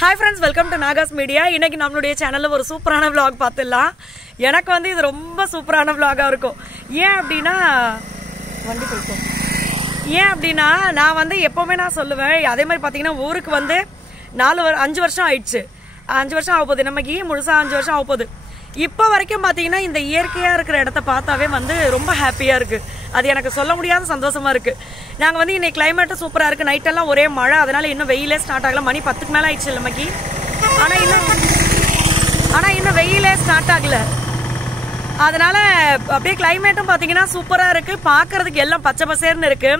Hi friends, welcome to Nagas Media. இன்னைக்கு நம்மளுடைய சேனல்ல ஒரு சூப்பரான vlog பார்த்துடலாம். எனக்கு வந்து இது ரொம்ப சூப்பரான vlog-ஆ இருக்கும். ஏன் அப்படினா வண்டி போய்டும். ஏன் அப்படினா நான் வந்து எப்பவுமே நான் சொல்லுவேன். அதே மாதிரி பாத்தீங்கன்னா ஊருக்கு வந்து 5 வருஷம் ஆயிடுச்சு. 5 வருஷம் ஆகப்போகுது. நமக்கு முழுசா 5 வருஷம் ஆகப்போகுது. இப்போ வரைக்கும் பாத்தீங்கன்னா இந்த இயற்கையா இருக்கிற இடத்தை பார்த்தாவே வந்து ரொம்ப ஹாப்பியா இருக்கு. அது எனக்கு சொல்ல முடியாத சந்தோஷமா இருக்கு. நாங்க வந்து இன்னைக்கு கிளைமேட் சூப்பரா இருக்கு. நைட் எல்லாம் ஒரே மழை, அதனால இன்னும் வெயிலே ஸ்டார்ட் ஆகல. மணி 10க்கு மேல ஆயிடுச்சு நமக்கு. ஆனா இன்னும் வெயிலே ஸ்டார்ட் ஆகல. அதனால அப்படியே கிளைமேட்டும் பாத்தீங்கன்னா சூப்பரா இருக்கு. பாக்குறதுக்கு எல்லாம் பச்சை பசேர்னு இருக்கு.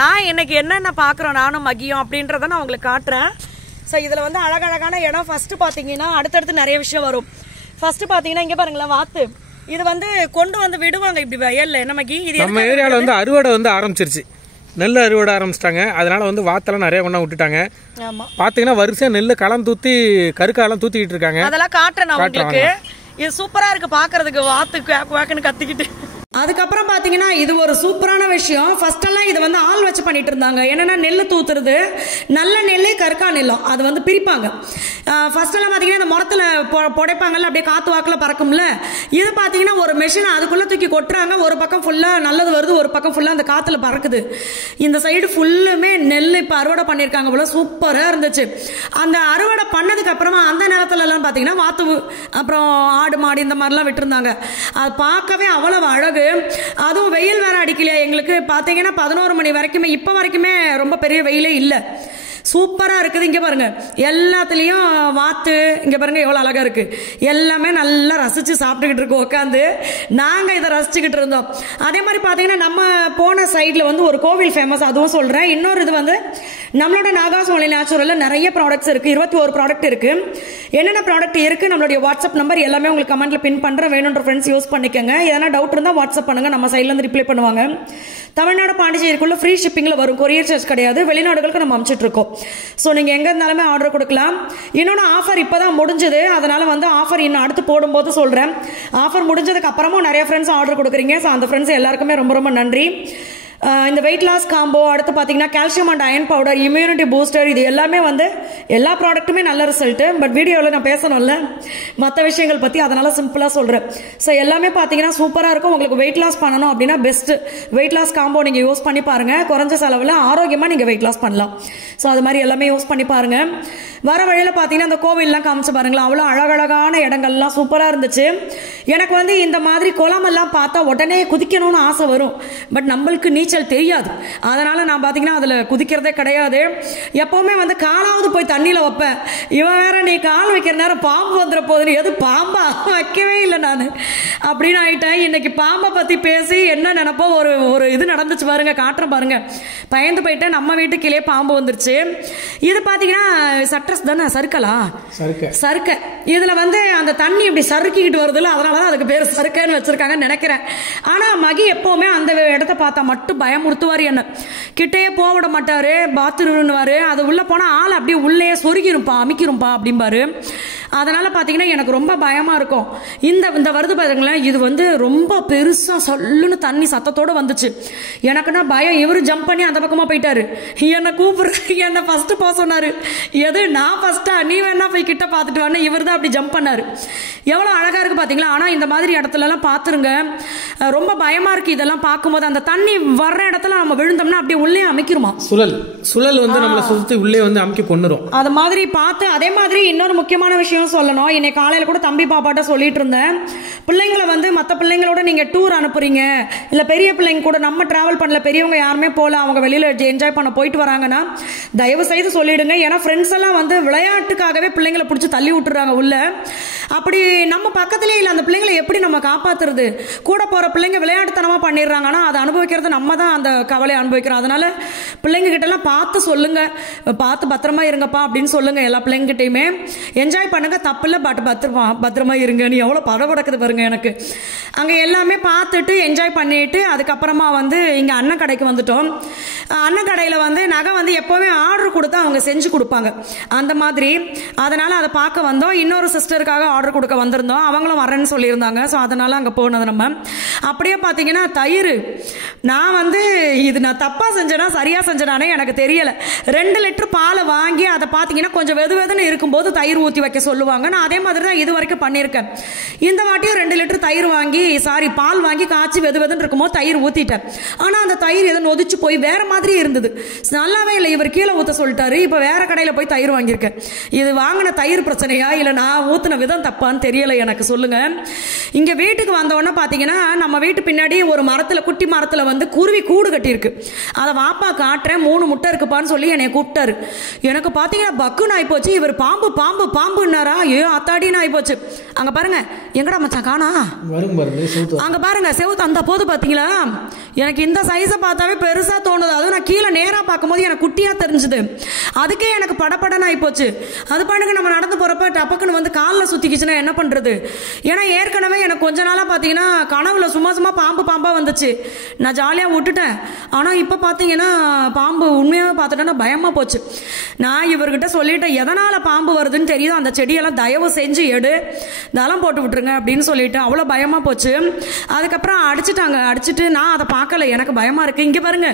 நான் இன்னைக்கு என்னென்ன பாக்குறோம் நானும் மகியும் அப்படின்றத நான் உங்களுக்கு காட்டுறேன். ஸோ இதுல வந்து அழகழகான இடம். ஃபர்ஸ்ட் பாத்தீங்கன்னா அடுத்தடுத்து நிறைய விஷயம் வரும். ஃபர்ஸ்ட் பாத்தீங்கன்னா இங்க பாருங்களேன், வாத்து. இது வந்து கொண்டு வந்து விடுவாங்க இப்படி வயல்ல. நமக்கு இது நம்ம ஏரியாவில் வந்து அறுவடை வந்து ஆரம்பிச்சிருச்சு. நெல் அறுவடை ஆரம்பிச்சிட்டாங்க. அதனால வந்து வாத்தெல்லாம் நிறைய கொண்டா விட்டுட்டாங்க. பாத்தீங்கன்னா வரிசையா நெல் களம் தூத்தி கருக்காலம் தூத்திக்கிட்டு இருக்காங்க. அதெல்லாம் காட்டுறேன் உங்களுக்கு. இது சூப்பரா இருக்கு பாக்குறதுக்கு. வாத்து குவாக்குன்னு கத்திக்கிட்டு. அதுக்கப்புறம் பாத்தீங்கன்னா இது ஒரு சூப்பரான விஷயம். ஃபர்ஸ்ட் எல்லாம் இது வந்து ஆள் வச்சு பண்ணிட்டு இருந்தாங்க. என்னன்னா நெல் தூத்துறது, நல்ல நெல்லே கற்கா நெல்லும் அது வந்து பிரிப்பாங்க. ஃபர்ஸ்ட் எல்லாம் பாத்தீங்கன்னா இந்த மரத்துல புடைப்பாங்கல்ல, அப்படியே காத்து வாக்குல பறக்கும்ல. இது பாத்தீங்கன்னா ஒரு மெஷின் அதுக்குள்ள தூக்கி கொட்டுறாங்க. ஒரு பக்கம் ஃபுல்லா நல்லது வருது, ஒரு பக்கம் ஃபுல்லா அந்த காத்துல பறக்குது. இந்த சைடு ஃபுல்லுமே நெல் இப்ப அறுவடை பண்ணிருக்காங்க போல. சூப்பரா இருந்துச்சு. அந்த அறுவடை பண்ணதுக்கு அப்புறமா அந்த நேரத்துல எல்லாம் பாத்தீங்கன்னா வாத்து அப்புறம் ஆடு மாடு இந்த மாதிரிலாம் விட்டுருந்தாங்க. அது பார்க்கவே அவ்வளவு அழகு. அதுவும் வெயில் வேற அடிக்கலையா எங்களுக்கு. பாத்தீங்கன்னா 11 மணி வரைக்குமே, இப்ப வரைக்குமே ரொம்ப பெரிய வெயிலே இல்ல. சூப்பரா இருக்குது. இங்க பாருங்க எல்லாத்துலயும் வாத்து. இங்க பாருங்க எவ்வளவு அழகா இருக்கு. எல்லாமே நல்லா ரசிச்சு சாப்பிட்டுக்கிட்டு இருக்கோம் உட்காந்து. நாங்க இதை ரசிச்சுக்கிட்டு இருந்தோம். அதே மாதிரி பாத்தீங்கன்னா நம்ம போன சைட்ல வந்து ஒரு கோவில் ஃபேமஸ், அதுவும் சொல்றேன். இன்னொரு இது வந்து நம்மளோட நாகாஸ் ஒன்லி நேச்சுரல்ல நிறைய ப்ராடக்ட்ஸ் இருக்கு. 21 ப்ராடக்ட் இருக்கு. என்னென்ன ப்ராடக்ட் இருக்கு, நம்மளுடைய வாட்ஸ்அப் நம்பர் எல்லாமே உங்களுக்கு கமெண்ட்ல பின் பண்றேன். வேணுன்ற ஃப்ரெண்ட்ஸ் யூஸ் பண்ணிக்கோங்க. எதனா டவுட் இருந்தா வாட்ஸ்அப் பண்ணுங்க, நம்ம சைட்ல இருந்து ரிப்ளை பண்ணுவாங்க. தமிழ்நாடு பாண்டிச்சேரிக்குள்ள ஃப்ரீ ஷிப்பிங்ல வரும். கொரியர் சார்ஜ் கிடையாது. வெளிநாடுகளுக்கு நம்ம அனுப்பிச்சிட்டு இருக்கோம். ஸோ நீங்க எங்க இருந்தாலுமே ஆர்டர் கொடுக்கலாம். இன்னொன்று ஆஃபர் இப்பதான் முடிஞ்சது. அதனால வந்து ஆஃபர் இன்னும் அடுத்து போடும்போது சொல்றேன். ஆஃபர் முடிஞ்சதுக்கு அப்புறமும் நிறைய ஃப்ரெண்ட்ஸ் ஆர்டர் கொடுக்குறீங்க. ஸோ அந்த ஃப்ரெண்ட்ஸ் எல்லாருக்குமே ரொம்ப ரொம்ப நன்றி. இந்த வெயிட் லாஸ் காம்போ, அடுத்து பார்த்தீங்கன்னா calcium and iron powder, immunity booster, இது எல்லாமே வந்து எல்லா ப்ராடக்ட்டுமே நல்ல ரிசல்ட். பட் வீடியோவில் நான் பேசணும்ல மற்ற விஷயங்கள் பற்றி, அதனால சிம்பிளாக சொல்கிறேன். ஸோ எல்லாமே பார்த்தீங்கன்னா சூப்பராக இருக்கும். உங்களுக்கு வெயிட் லாஸ் பண்ணணும் அப்படின்னா பெஸ்ட் வெயிட் லாஸ் காம்போ நீங்கள் யூஸ் பண்ணி பாருங்க. குறைஞ்ச செலவில் ஆரோக்கியமாக நீங்கள் வெயிட் லாஸ் பண்ணலாம். ஸோ அது மாதிரி எல்லாமே யூஸ் பண்ணி பாருங்க. வர வழியில் பார்த்தீங்கன்னா அந்த கோவில்லாம் காமிச்சு பாருங்களேன். அவ்வளோ அழகழகான இடங்கள்லாம் சூப்பராக இருந்துச்சு. எனக்கு வந்து இந்த மாதிரி குளமெல்லாம் பார்த்தா உடனே குதிக்கணும்னு ஆசை வரும். பட் நம்மளுக்கு நீச்சல் தெரியாது. அதனால நான் பாத்தீங்கன்னா அதுல குதிக்கிறதே கிடையாது. எப்பவுமே வந்து காலாவது போய் தண்ணியில வைப்பேன். இவன் வேற நீ கால் வைக்கிற நேரம் பாம்பு வந்துட போகுதுன்னு, எது பாம்பா வைக்கவே இல்லை நான் அப்படின்னு ஆயிட்டேன். இன்னைக்கு பாம்பை பத்தி பேசி என்ன நினைப்போ ஒரு இது நடந்துச்சு பாருங்க, காட்டுறேன் பாருங்க. பயந்து போயிட்டேன். நம்ம வீட்டுக்கிலே பாம்பு வந்துருச்சு. இது பாத்தீங்கன்னா சட்ரஸ் தானே, சறுக்கலா சறுக்க. இதுல வந்து அந்த தண்ணி இப்படி சறுக்கிக்கிட்டு வருதுல்ல, அதனாலதான் அதுக்கு பேர் சறுக்கன்னு வச்சிருக்காங்கன்னு நினைக்கிறேன். ஆனா மகி எப்பவுமே அந்த இடத்தை பார்த்தா மட்டும் பயமுறுத்துவாரு. என்ன கிட்டையே போவிட மாட்டாரு. பாத்ரூம்னுவாரு. அது உள்ள போனா ஆள் அப்படியே உள்ளே சொருகிருப்பா, அமைக்கிருப்பா அப்படிம்பாரு. அதனால பாத்தீங்கன்னா எனக்கு ரொம்ப பயமா இருக்கும். இந்த வருது பாருங்களேன், இது வந்து ரொம்ப பெருசா சொல்லுன்னு தண்ணி சத்தத்தோட வந்துச்சு. எனக்குன்னா பயம். இவரு ஜம்ப் பண்ணி அந்த பக்கமா போயிட்டாரு. என்ன கூப்பிடுற, என்ன ஃபர்ஸ்ட் போக சொன்னாரு. எது நான் ஃபர்ஸ்டா, நீ வேணா போய் கிட்ட பாத்துட்டு வான்னு இவர் தான் அப்படி ஜம்ப் பண்ணாரு. எவ்வளவு அழகா இருக்கு பாத்தீங்களா. ஆனா இந்த மாதிரி இடத்துல எல்லாம் பாத்துருங்க, ரொம்ப பயமா இருக்கு இதெல்லாம் பார்க்கும்போது. அந்த தண்ணி வர்ற இடத்துல நம்ம விழுந்தோம்னா அப்படியே உள்ளே அமைக்கிறோமா, சுழல் வந்து நம்மளை சுத்தி உள்ளே வந்து அமைக்க கொண்டுரும். அது மாதிரி பார்த்து. அதே மாதிரி இன்னொரு முக்கியமான விஷயம் சொல்லணும். இன்னைக்கு காலையில கூட தம்பி பாப்பாட்ட சொல்லிட்டு இருந்தேன். பிள்ளைங்களை வந்து மற்ற பிள்ளைங்களோட நீங்க டூர் அனுப்புறீங்க, இல்ல பெரிய பிள்ளைங்க கூட நம்ம டிராவல் பண்ணல, பெரியவங்க யாருமே போல, அவங்க வெளியில என்ஜாய் பண்ண போயிட்டு வராங்கன்னா தயவு செய்து சொல்லிடுங்க. ஏன்னா ஃப்ரெண்ட்ஸ் எல்லாம் வந்து விளையாட்டுக்காகவே பிள்ளைங்களை பிடிச்சி தள்ளி விட்டுறாங்க உள்ள. அப்படி நம்ம பக்கத்திலே இல்லை, அந்த பிள்ளைங்களை எப்படி நம்ம காப்பாத்துறது? கூட போற பிள்ளைங்க விளையாட்டுத்தனமா பண்ணிடுறாங்க. ஆனா அதை அனுபவிக்கிறது நம்ம தான் அந்த கவலை அனுபவிக்கிறோம். அதனால பிள்ளைங்க கிட்ட எல்லாம் பார்த்து சொல்லுங்க, பார்த்து பத்திரமா இருங்கப்பா அப்படின்னு சொல்லுங்க. எல்லா பிள்ளைங்க கிட்டையுமே என்ஜாய் பண்ணுங்க, தப்பு இல்லை. பட் பத்திரமா இருங்க. நீ எவ்வளவு படபடக்குது பாருங்க. எனக்கு அங்க எல்லாமே பார்த்துட்டு என்ஜாய் பண்ணிட்டு அதுக்கப்புறமா வந்து இங்க அண்ணன் கடைக்கு வந்துட்டோம். அண்ணன் கடையில வந்து நகை வந்து எப்பவுமே ஆர்டர் கொடுத்தா அவங்க செஞ்சு கொடுப்பாங்க. அந்த மாதிரி அதனால் அதை பார்க்க வந்தோம். இன்னொரு சிஸ்டருக்காக ஆர்டர் கொடுக்க வந்திருந்தோம். அவங்களும் வரேன்னு சொல்லியிருந்தாங்க. ஸோ அதனால் அங்கே போனது நம்ம. அப்படியே பார்த்தீங்கன்னா தயிர், நான் இது நான் தப்பாக செஞ்சேனா சரியாக செஞ்சேனானே எனக்கு தெரியலை. 2 லிட்டர் பாலை வாங்கி அதை பார்த்தீங்கன்னா கொஞ்சம் வெதுன்னு இருக்கும்போது தயிர் ஊற்றி வைக்க சொல்லுவாங்க. நான் அதே மாதிரி தான் இது வரைக்கும் பண்ணியிருக்கேன். இந்த வாட்டியும் 2 லிட்டர் தயிர் வாங்கி பால் வாங்கி காய்ச்சி வெதுன்னு இருக்கும்போது தயிர் ஊற்றிட்டேன். ஆனால் அந்த தயிர் எதை நொதிச்சு போய் வேற மாதிரி இருந்தது. நல்லாவே இல்லை. இவர் கீழே ஊற்ற சொல்லிட்டாரு. இப்போ வேற கடையில் போய் தயிர் வாங்கியிருக்கேன். இது வாங்கின தயிர் பிரச்சனையா இல்லை நான் ஊற்றின விதம் தப்பான்னு தெரியலை, எனக்கு சொல்லுங்க. இங்கே வீட்டுக்கு வந்தோடனே பார்த்தீங்கன்னா நம்ம வீட்டு பின்னாடி ஒரு மரத்தில், குட்டி மரத்தில் குருவி கூடு கட்டியிருக்கு. அதை வாப்பா காட்டுறேன், 3 முட்டை இருக்குப்பான்னு சொல்லி என்னை கூப்பிட்டாரு. எனக்கு பார்த்தீங்கன்னா பக்குன்னு ஆயிப்போச்சு. இவர் பாம்பு பாம்பு பாம்புன்னாரா, ஐயோ அத்தாடின்னு ஆயிப்போச்சு. அங்கே பாருங்க, எங்கடா மச்சான் காணா, அங்கே பாருங்க செவுத்து அந்த போது பார்த்தீங்களா. எனக்கு இந்த சைஸை பார்த்தாவே பெருசாக தோணுது. அதுவும் நான் கீழே நேராக பார்க்கும்போது எனக்கு குட்டியாக தெரிஞ்சுது. அதுக்கே எனக்கு படப்படன்னு ஆயிப்போச்சு. அது பாட்டுக்கு நம்ம நடந்து போகிறப்ப டப்பக்குன்னு காலில் சுற்றிக்கிச்சுன்னா என்ன பண்ணுறது? ஏன்னா ஏற்கனவே எனக்கு கொஞ்ச நாளாக பார்த்தீங்கன்னா கனவுல சும்மா பாம்பாக வந்துச்சு. நான் ஜாலியாக விட்டுட்டேன். ஆனால் இப்போ பார்த்தீங்கன்னா பாம்பு உண்மையாகவே பார்த்துட்டேன்னா பயமாக போச்சு. நான் இவர்கிட்ட சொல்லிட்டேன், எதனால் பாம்பு வருதுன்னு தெரியுது, அந்த செடியெல்லாம் தயவு செஞ்சு தளம் போட்டு விட்டுருங்க அப்படின்னு சொல்லிட்டு. அவ்வளோ பயமாக போச்சு. அதுக்கப்புறம் அடிச்சுட்டு நான் அதை பார்க்கல, எனக்கு பயமாக இருக்குது. இங்கே பாருங்க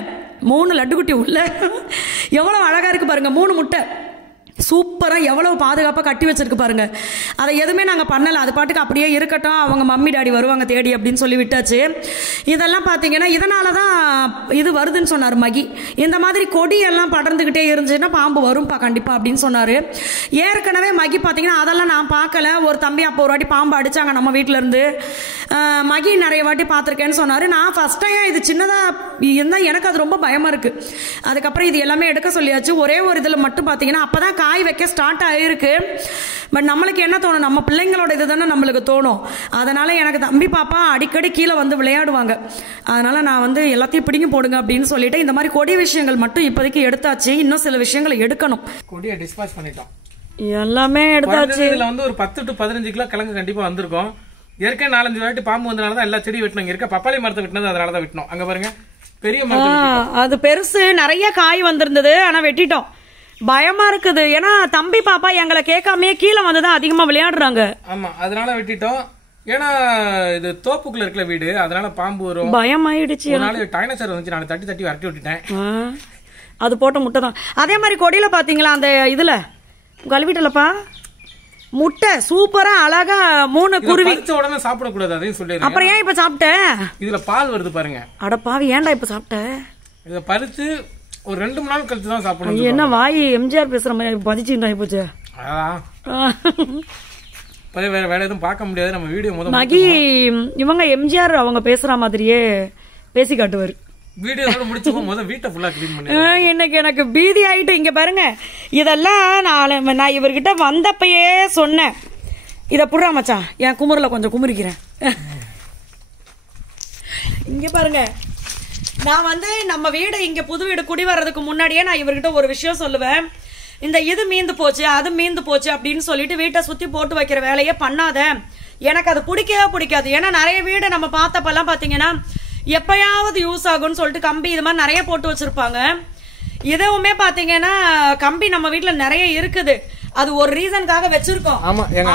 3 லட்டுக்குட்டி உள்ள எவ்வளோ அழகாக இருக்குது பாருங்க. 3 முட்டை சூப்பராக எவ்வளோ பாதுகாப்பாக கட்டி வச்சிருக்கு பாருங்க. அதை எதுவுமே நாங்கள் பண்ணலை. அது பாட்டுக்கு அப்படியே இருக்கட்டும், அவங்க மம்மி டாடி வருவாங்க தேடி அப்படின்னு சொல்லி விட்டாச்சு. இதெல்லாம் பார்த்தீங்கன்னா இதனால தான் இது வருதுன்னு சொன்னார் மகி. இந்த மாதிரி கொடியெல்லாம் படர்ந்துக்கிட்டே இருந்துச்சுன்னா பாம்பு வரும்பா கண்டிப்பாக அப்படின்னு சொன்னார். ஏற்கனவே மகி பார்த்தீங்கன்னா அதெல்லாம் நான் பார்க்கல. ஒரு தம்பி அப்போ ஒரு வாட்டி பாம்பு அடித்தாங்க நம்ம வீட்டில் இருந்து. மகி நிறைய வாட்டி பார்த்துருக்கேன்னு சொன்னார். நான் ஃபஸ்ட் டைம் இது சின்னதாக இருந்தால் எனக்கு அது ரொம்ப பயமாக இருக்குது. அதுக்கப்புறம் இது எல்லாமே எடுக்க சொல்லியாச்சு. ஒரே ஒரு இதில் மட்டும் பார்த்தீங்கன்னா அப்போ தான் காய் வைக்க ஸ்டார்ட் ஆகிருக்கு. பட் நம்மளுக்கு என்ன தோணும், நம்ம பிள்ளைங்களோட இது தானே நம்மளுக்கு தோணும். அதனால் எனக்கு தம்பி பாப்பா அடிக்கடி கீழே விளையாடுவாங்க. அதனால் நான் எல்லாத்தையும் பிடிங்கி போடுங்க அப்படின்னு சொல்லிட்டு இந்த மாதிரி கொடி விஷயங்கள் மட்டும் இப்போதைக்கு எடுத்தாச்சு. இன்னும் சில விஷயங்களை எடுக்கணும். கொடியை டிஸ்பாஸ் பண்ணிட்டோம், எல்லாமே எடுத்தாச்சு. இதில் ஒரு 10 to 15 கிலோ கிழங்கு கண்டிப்பாக வந்திருக்கும். ஏற்கனவே 4-5 வாட்டி பாம்பு வந்தனால தான் எல்லா செடியும் வெட்டணும். இருக்க பப்பாளி மரத்தை வெட்டினது அதனால தான் வெட்டணும். அங்கே பாருங்க பெரிய மரம், அது பெருசு, நிறைய காய் வந்திருந்தது. ஆனால் வெட்டிட்டோம். பயமா இருக்குது. ஏன்னா தம்பி பாப்பா எங்களை கேட்காமே கீழே வந்துதான் அதிகமா விளையாடுறாங்க. ஆமா, அதனால வெட்டிட்டோம். ஏன்னா இது தோப்புக்குள்ள இருக்கிற வீடு, அதனால பாம்பு வரும் பயமாயிடுச்சு. டைனோசர் வந்துச்சு, நான் தட்டி வரட்டி விட்டுட்டேன். அது போட்ட முட்டை தான். அதே மாதிரி கொடியில பாத்தீங்களா அந்த இதுல கழுவிட்டலப்பா முட்டை சூப்பரா அழகா 3 குருவி. உடனே சாப்பிடக்கூடாது அதையும் சொல்லிடுறேன். அப்புறம் ஏன் இப்ப சாப்பிட்ட? இதுல பால் வருது பாருங்க. அட பாவி, ஏன்டா இப்ப சாப்பிட்ட? இதை பறிச்சு ஒரு 2-3 நாள் கழிச்சு தான் சாப்பிடணும். என்ன வாய் எம்ஜிஆர் பேசுற மாதிரி பதிச்சுட்டா போச்சு. வேற எதுவும் பார்க்க முடியாது. நம்ம வீடியோ முதல்ல மகி இவங்க எம்ஜிஆர் அவங்க பேசுற மாதிரியே பேசி காட்டுவாரு. வீடியோ முடிச்சுக்கோ, முதல்ல வீட்டை ஃபுல்லா க்ளீன் பண்ணி. இன்னைக்கு எனக்கு பீதி ஆயிட்டு. இங்க பாருங்க, இதெல்லாம் நான் இவர்கிட்ட வந்தப்பயே சொன்னேன். இத புடுறா மச்சான், என் குமுறல கொஞ்சம் குமுறிக்கிறேன். இங்க பாருங்க, நான் நம்ம வீடு இங்க புது வீடு குடி வர்றதுக்கு முன்னாடியே நான் இவர்கிட்ட ஒரு விஷயம் சொல்லுவேன். இந்த இது மீந்து போச்சு அது மீந்து போச்சு அப்படின்னு சொல்லிட்டு வீட்டை சுத்தி போட்டு வைக்கிற வேலையே பண்ணாத. எனக்கு அது பிடிக்கவே பிடிக்காது. ஏன்னா நிறைய வீடு நம்ம பார்த்தப்பெல்லாம் பாத்தீங்கன்னா எப்பயாவது யூஸ் ஆகும்னு சொல்லிட்டு கம்பி இது மாதிரி நிறைய போட்டு வச்சிருப்பாங்க. இதுவுமே பாத்தீங்கன்னா கம்பி நம்ம வீட்டுல நிறைய இருக்குது. அது ஒரு ரீசனுக்காக வச்சிருக்கோம். ஆமா, எங்க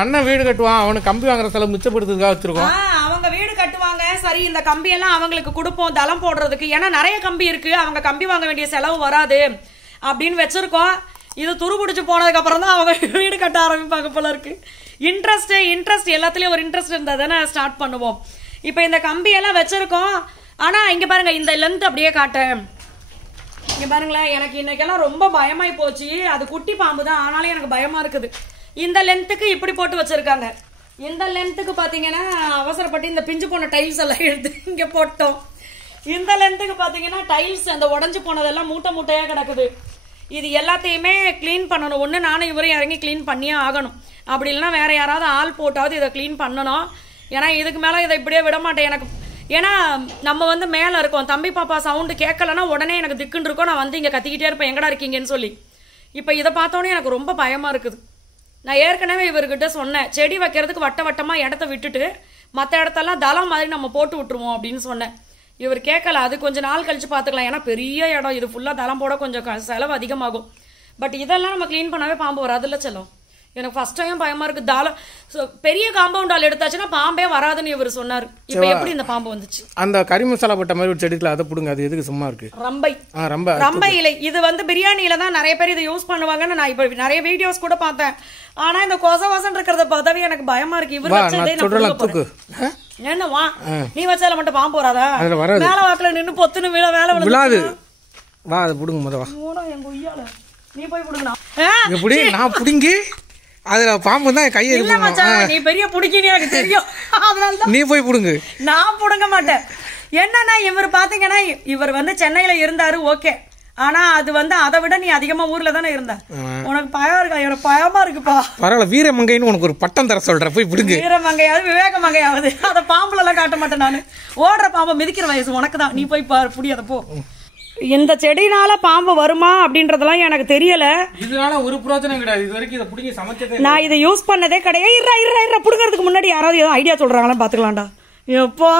அண்ணன் வீடு கட்டுவான், அவனுக்கு கம்பி வாங்குற செலவு மிச்சப்படுத்துறதுக்காக வச்சிருக்கோம். அவங்க வீடு கட்டுவாங்க, சரி இந்த கம்பி எல்லாம் அவங்களுக்கு கொடுப்போம் தளம் போடுறதுக்கு. ஏன்னா நிறைய கம்பி இருக்கு, அவங்க கம்பி வாங்க வேண்டிய செலவு வராது அப்படின்னு வச்சிருக்கோம். இது துருபிடிச்சு போனதுக்கு அப்புறம் தான் அவங்க வீடு கட்ட ஆரம்பிப்பாங்க போல இருக்கு. இன்ட்ரெஸ்ட் எல்லாத்துலயும் ஒரு இன்ட்ரெஸ்ட் இருந்தா தானே ஸ்டார்ட் பண்ணுவோம். இப்ப இந்த கம்பி எல்லாம் வச்சிருக்கோம். ஆனா இங்க பாருங்க, இந்த லென்த் அப்படியே காட்டேன். இங்க பாருங்களேன், எனக்கு இன்னைக்கெல்லாம் ரொம்ப பயமாயி போச்சு. அது குட்டி பாம்பு தான், ஆனாலும் எனக்கு பயமா இருக்குது. இந்த லென்த்துக்கு இப்படி போட்டு வச்சிருக்காங்க. இந்த லென்த்துக்கு பாத்தீங்கன்னா அவசரப்பட்டு இந்த பிஞ்சு போன டைல்ஸ் எல்லாம் எடுத்து இங்க போட்டோம். இந்த லென்த்துக்கு பாத்தீங்கன்னா டைல்ஸ் அந்த உடஞ்சு போனதெல்லாம் மூட்டை மூட்டையா கிடக்குது. இது எல்லாத்தையுமே கிளீன் பண்ணணும். ஒண்ணு நானும் இவரையும் இறங்கி கிளீன் பண்ணியே ஆகணும். அப்படி இல்லைன்னா வேற யாராவது ஆள் போட்டாவது இதை கிளீன் பண்ணணும். ஏன்னா இதுக்கு மேல இதை இப்படியே விட மாட்டேன். எனக்கு ஏன்னா நம்ம மேல இருக்கோம். தம்பி பாப்பா சவுண்டு கேட்கலன்னா உடனே எனக்கு திக்குன்னு இருக்கும். நான் இங்க கத்திக்கிட்டே இருப்பேன், எங்கடா இருக்கீங்கன்னு சொல்லி. இப்ப இதை பார்த்தோன்னே எனக்கு ரொம்ப பயமா இருக்குது. நான் ஏற்கனவே இவர்கிட்ட சொன்னேன், செடி வைக்கிறதுக்கு வட்டமா இடத்த விட்டுட்டு மற்ற இடத்தெல்லாம் தளம் மாதிரி நம்ம போட்டு விட்டுருவோம் அப்படின்னு சொன்னேன். இவர் கேட்கல. அது கொஞ்சம் நாள் கழிச்சு பார்த்துக்கலாம். ஏன்னா பெரிய இடம், இது ஃபுல்லா தளம் போட கொஞ்சம் செலவு அதிகமாகும். பட் இதெல்லாம் நம்ம க்ளீன் பண்ணாவே பாம்பு வராதுல்ல செல்லம். எனக்கு ஃபர்ஸ்ட் டைம் பயமா இருக்கு. பெரிய காம்பவுண்ட் ஆள் எடுத்தாச்சுன்னா பாம்பே வராதுன்னு இவர் சொன்னாரு. இப்ப எப்படி இந்த பாம்பு வந்துச்சு? அந்த கறி மசாலா போட்ட மாதிரி ஒரு செடிக்குல அதை புடுங்க. அது எதுக்கு சும்மா இருக்கு? ரம்பை இலை. இது வந்து பிரியாணியில தான் நிறைய பேர் இதை யூஸ் பண்ணுவாங்கன்னு நான் இப்ப நிறைய வீடியோஸ் கூட பார்த்தேன். ஆனா இந்த கொசவசன் இருக்கிறத பார்த்தாவே எனக்கு பயமா இருக்கு. இவர் என்னவா நீ வச்சால மட்டும் பாம்பு வராதா? மேல வாக்குல நின்னு பொத்துன்னு வேலை விழாது. வா அதை புடுங்க முதவா. எங்க உய்யால நீ போய் புடுங்கண்ணா. எப்படி நான் புடுங்கி அதுல பாம்பு தான் கையை நீ பெரிய புடிக்கினு எனக்கு தெரியும். அதனாலதான் நீ போய் புடுங்கு. நான் புடுங்க மாட்டேன். என்னன்னா இவர் பாத்தீங்கன்னா இவர் வந்து சென்னையில இருந்தாரு, ஓகே. ஆனா அது வந்து அதை விட நீ அதிகமா ஊர்ல தானே இருந்த. உனக்கு பயம் இருக்கா? எனக்கு பயமா இருக்குப்பா. பரவாயில்ல, வீரமங்கைன்னு உனக்கு ஒரு பட்டம் தர சொல்ற, போய் புடுங்க. வீரமங்கையாவது விவேக மங்கையாவது அதை பாம்புல எல்லாம் காட்ட மாட்டேன் நானு. ஓடுற பாம்பை மிதிக்கிற வயசு உனக்கு தான். நீ போய் பாரு, புடியாத போ. இந்த செடினால பாம்பு வருமா அப்படின்றதெல்லாம் எனக்கு தெரியல. இதனால ஒரு பிரயோஜனம் கிடையாது. இது வரைக்கும் இதை புடிங்க சமைச்சதே. நான் இதை யூஸ் பண்ணதே கிடையாது. இர்றா புடுங்கிறதுக்கு முன்னாடி யாராவது ஏதோ ஐடியா சொல்றாங்களான்னு பாத்துக்கலாம்டா. எப்போ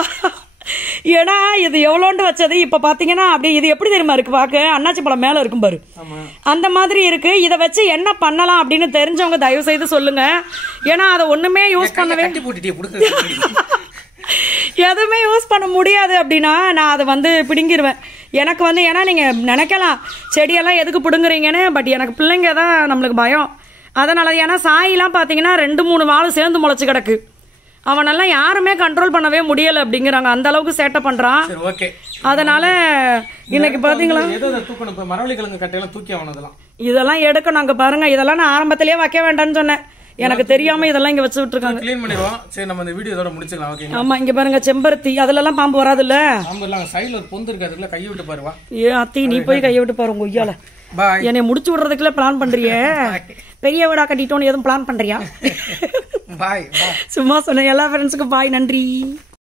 ஏன்னா இது எவ்வளோண்டு வச்சது இப்ப பாத்தீங்கன்னா அப்படி இது எப்படி தெரியுமா இருக்கு பாக்க? அண்ணாச்சி பழம் மேல இருக்கும் பாரு, அந்த மாதிரி இருக்கு. இதை வச்சு என்ன பண்ணலாம் அப்படின்னு தெரிஞ்சவங்க தயவு செய்து சொல்லுங்க. ஏன்னா அதை ஒண்ணுமே யூஸ் பண்ணவே எதுவுமே யூஸ் பண்ண முடியாது அப்படின்னா நான் அதை வந்து பிடுங்கிடுவேன். எனக்கு வந்து ஏன்னா நீங்க நினைக்கலாம் செடியெல்லாம் எதுக்கு பிடுங்குறீங்கன்னு, பட் எனக்கு பிள்ளைங்க தான் நம்மளுக்கு பயம். அதனால ஏன்னா சாயெல்லாம் பாத்தீங்கன்னா 2-3 வாழை சேர்ந்து முளைச்சு கிடக்கு. அவனெல்லாம் யாருமே கண்ட்ரோல் பண்ணவே முடியல அப்படிங்கிறாங்க, அந்த அளவுக்கு சேட்டை பண்றான். அதனால இன்னைக்கு பாத்தீங்களா இதெல்லாம் எடுக்கணும். அங்க பாருங்க, இதெல்லாம் நான் ஆரம்பத்திலேயே வைக்க வேண்டாம்னு சொன்னேன். எனக்கு தெரியாம இதெல்லாம் இங்க வச்சு விட்டுருக்காங்க. க்ளீன் பண்ணிடுவோம். சரி, நம்ம இந்த வீடியோ இதோட முடிச்சுக்கலாம். ஓகே. ஆமா, இங்க பாருங்க செம்பருத்தி, அதுல எல்லாம் பாம்பு வராது இல்ல. பாம்பு இல்ல, சைடுல ஒரு பொந்து இருக்கு, அதுக்குள்ள கையை விட்டு பாருவா. ஏ அத்தி, நீ போய் கையை விட்டு பாரு உங்க ஐயால. பாய். என்னை முடிச்சு விடுறதுக்குள்ள பிளான் பண்றியே. பெரிய வீடா கட்டிட்டோன்னு எதுவும் பிளான் பண்றியா? பாய். சும்மா சொன்னேன். எல்லா ஃப்ரெண்ட்ஸுக்கும் பாய், நன்றி.